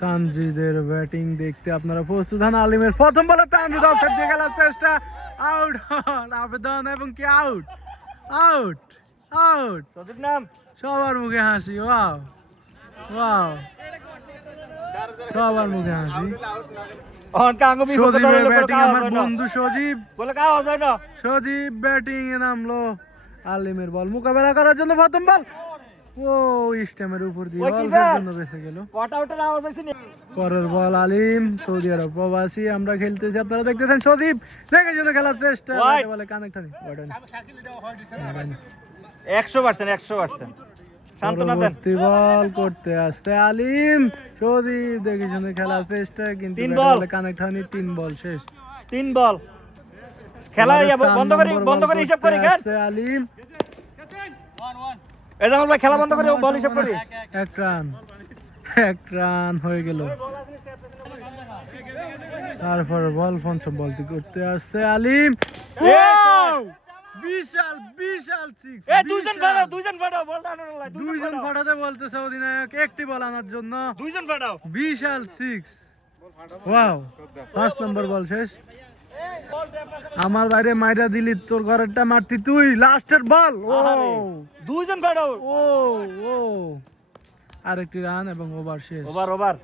তানজিদের batting দেখতে আপনারা প্রস্তুত হন। আলিমের প্রথম বলে তানজিদ অফসাইড দিয়ে খেলার চেষ্টা, আউট আবেদন এবং কি আউট আউট আউট। নাম সবার মুখে হাসি, ওয়াও ওয়াও, সবার মুখে হাসি। সজীবের ব্যাটিং, আমার বন্ধু সজীব, সজীব ব্যাটিং এ নামলো। আলিমের বল মোকাবেলা করার জন্য প্রথম বল, ও স্ট্যাম্পের উপর দিয়ে অল্পের জন্য বেঁচে গেল। পরের বল আলিম, সৌদি আরব প্রবাসী, আমরা খেলতেছি, আপনারা দেখতেছেন। সজীব দেখে শুনে খেলার চেষ্টা, বলে কানেক্ট হয়নি। 100% পরবর্তী বল করতে আসতে আলিম, সজীব দেখে শুনে খেলার চেষ্টা, কিন্তু কানেক্ট হয়নি। 3 বল শেষ, 3 বল খেলা বন্ধ করে হিসাব করি। আলিম খেলা বন্ধ করে বল হিসাব করি। 1 রান হয়ে গেল। তারপর বল পঞ্চম বলটি করতে আসছে আলিম, বিশাল বিশাল সিক্স। দুইজন ফাটাতে বলতেছে অধিনায়ক, একটি বল আনার জন্য বিশাল সিক্স। ওয়াও, 5 নম্বর বল শেষ। আমার বাইরে মাইরা দিলি, তোর ঘরেরটা মারতি তুই। লাস্টের বল, ও দুইজন ফাটাও, ও ও, আরেকটি রান এবং ওভার শেষ। ওভার